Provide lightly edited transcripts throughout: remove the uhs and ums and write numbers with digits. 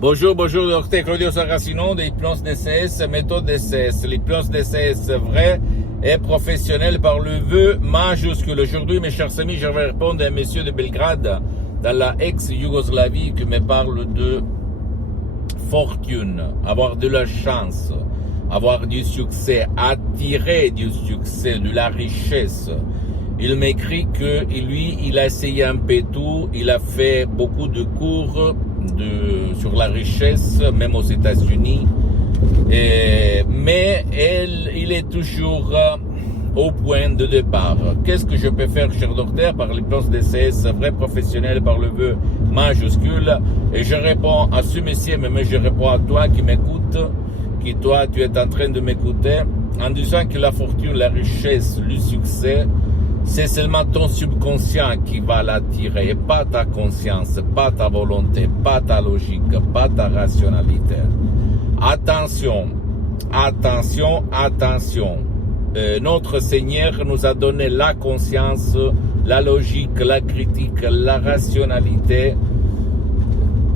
Bonjour, docteur Claudio Saracino de l'hypnose DCS, méthode DCS. L'hypnose DCS vraie et professionnelle par le vœu majuscule. Aujourd'hui, mes chers amis, je vais répondre à un monsieur de Belgrade, dans la ex-Yougoslavie, qui me parle de fortune, avoir de la chance, avoir du succès, attirer du succès, de la richesse. Il m'écrit que lui, il a essayé un peu tout, il a fait beaucoup de cours sur la richesse, même aux États-Unis, mais il est toujours au point de départ. Qu'est-ce que je peux faire, cher docteur, par l'hypnose DCS, vrai professionnel, par le vœu majuscule? Et je réponds à ce monsieur, mais je réponds à toi qui m'écoute, qui toi, tu es en train de m'écouter, en disant que la fortune, la richesse, le succès, c'est seulement ton subconscient qui va l'attirer, pas ta conscience, pas ta volonté, pas ta logique, pas ta rationalité. Attention, attention, attention. Notre Seigneur nous a donné la conscience, la logique, la critique, la rationalité,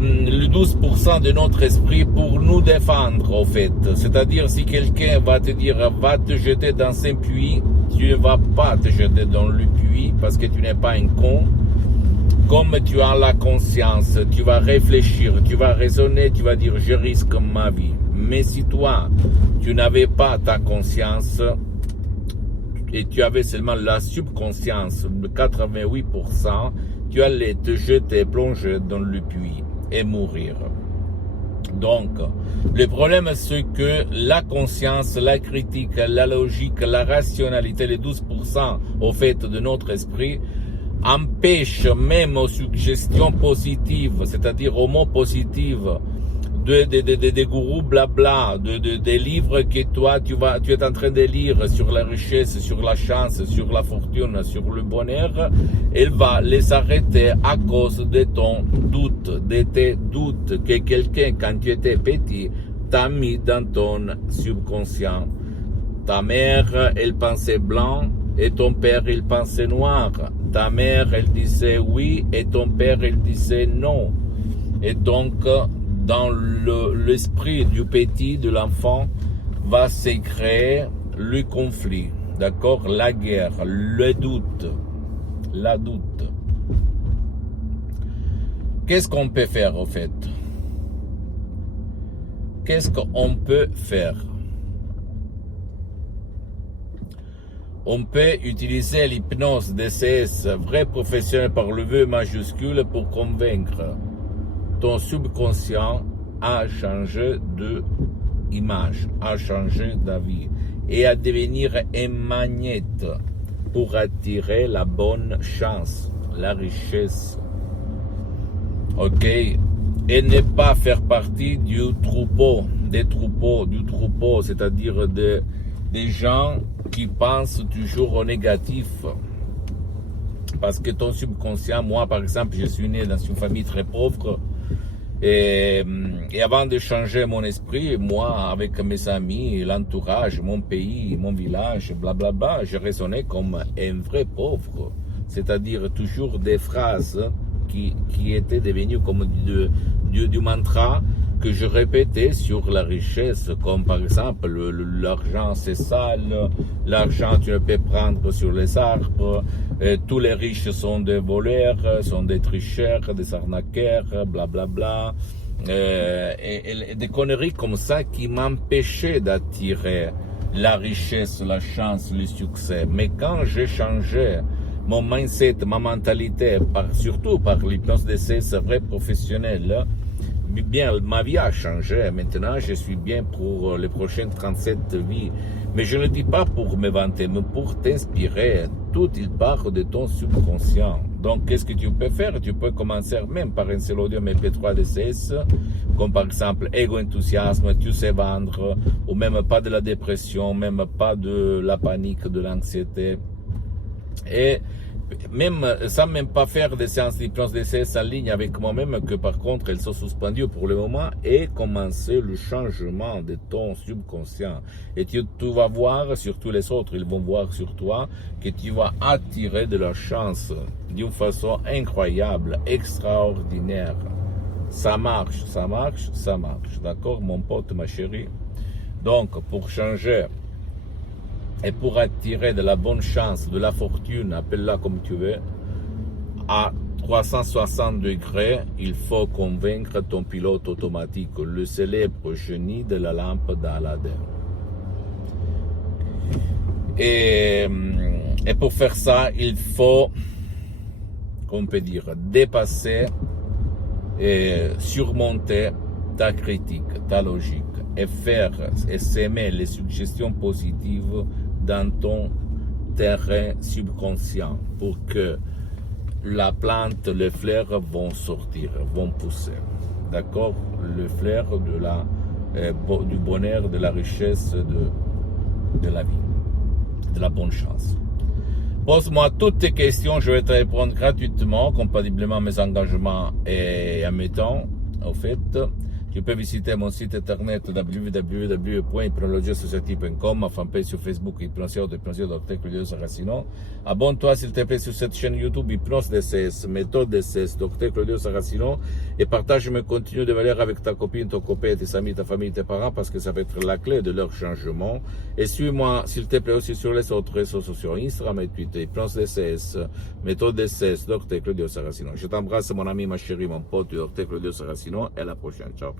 le 12% de notre esprit pour nous défendre, au fait. C'est-à-dire, si quelqu'un va te dire, va te jeter dans un puits, tu ne vas pas te jeter dans le puits parce que tu n'es pas un con. Comme tu as la conscience, tu vas réfléchir, tu vas raisonner, tu vas dire, je risque ma vie. Mais si toi, tu n'avais pas ta conscience et tu avais seulement la subconscience, de 88%, tu allais te jeter, plonger dans le puits et mourir. Donc, le problème, c'est que la conscience, la critique, la logique, la rationalité, les 12% au fait de notre esprit, empêchent même aux suggestions positives, c'est-à-dire aux mots positifs, des gourous blabla, des livres que toi, tu es en train de lire sur la richesse, sur la chance, sur la fortune, sur le bonheur, elle va les arrêter à cause de ton doute, de tes doutes que quelqu'un, quand tu étais petit, t'a mis dans ton subconscient. Ta mère, elle pensait blanc et ton père, il pensait noir. Ta mère, elle disait oui et ton père, il disait non. Et donc, dans l'esprit du petit, de l'enfant, va se créer le conflit, d'accord, la guerre, le doute, la doute. Qu'est-ce qu'on peut faire, au fait? Qu'est-ce qu'on peut faire? On peut utiliser l'hypnose DCS, vrai professionnel par le vœu majuscule, pour convaincre ton subconscient à changer d'image, à changer d'avis et à devenir un magnet pour attirer la bonne chance, la richesse. Ok? Et ne pas faire partie du troupeau, c'est-à-dire des gens qui pensent toujours au négatif. Parce que ton subconscient, moi par exemple, je suis né dans une famille très pauvre, et avant de changer mon esprit, moi, avec mes amis, l'entourage, mon pays, mon village, blablabla, je raisonnais comme un vrai pauvre. C'est-à-dire toujours des phrases qui étaient devenues comme du mantra que je répétais sur la richesse, comme par exemple, l'argent c'est sale, l'argent tu ne peux prendre sur les arbres, tous les riches sont des voleurs, sont des tricheurs, des arnaqueurs, blablabla, et des conneries comme ça qui m'empêchaient d'attirer la richesse, la chance, le succès. Mais quand j'ai changé mon mindset, ma mentalité, surtout par l'hypnose DCS vrai professionnel, bien, ma vie a changé. Maintenant, je suis bien pour les prochaines 37 vies. Mais je ne le dis pas pour me vanter, mais pour t'inspirer. Tout, il part de ton subconscient. Donc, qu'est-ce que tu peux faire? Tu peux commencer même par un seul audio MP3 DCS, comme par exemple égo-enthousiasme, tu sais vendre, ou même pas de la dépression, même pas de la panique, de l'anxiété. Et même sans même pas faire des séances d'hypnose DCS en ligne avec moi-même, que par contre elles sont suspendues pour le moment, et commencer le changement de ton subconscient. Et tu vas voir, surtout les autres, ils vont voir sur toi que tu vas attirer de la chance d'une façon incroyable, extraordinaire. Ça marche, ça marche, ça marche. D'accord, mon pote, ma chérie? Donc, pour changer et pour attirer de la bonne chance, de la fortune, appelle-la comme tu veux, à 360 degrés, il faut convaincre ton pilote automatique, le célèbre génie de la lampe d'Aladin. Et pour faire ça, il faut, qu'on peut dire, dépasser et surmonter ta critique, ta logique, et faire et s'aimer les suggestions positives dans ton terrain subconscient pour que la plante, les fleurs vont sortir, vont pousser. D'accord? Le fleur du bonheur, de la richesse, de la vie, de la bonne chance. Pose-moi toutes tes questions, je vais te répondre gratuitement, compatiblement à mes engagements et à mes temps. Au fait, tu peux visiter mon site internet www.hypnologieassociative.com, ma fanpage sur Facebook, Hypnose Dr. Claudio Saracino. Abonne-toi s'il te plaît sur cette chaîne YouTube Hypnose DCS, méthode DCS, Dr. Claudio Saracino, et partage mes contenus de valeur avec ta copine, ton copain, tes amis, ta famille, tes parents, parce que ça peut être la clé de leur changement. Et suis-moi s'il te plaît aussi sur les autres réseaux sociaux, Instagram et Twitter, Hypnose DCS, méthode DCS, Dr. Claudio Saracino. Je t'embrasse mon ami, ma chérie, mon pote, Dr. Claudio Saracino, et à la prochaine. Ciao.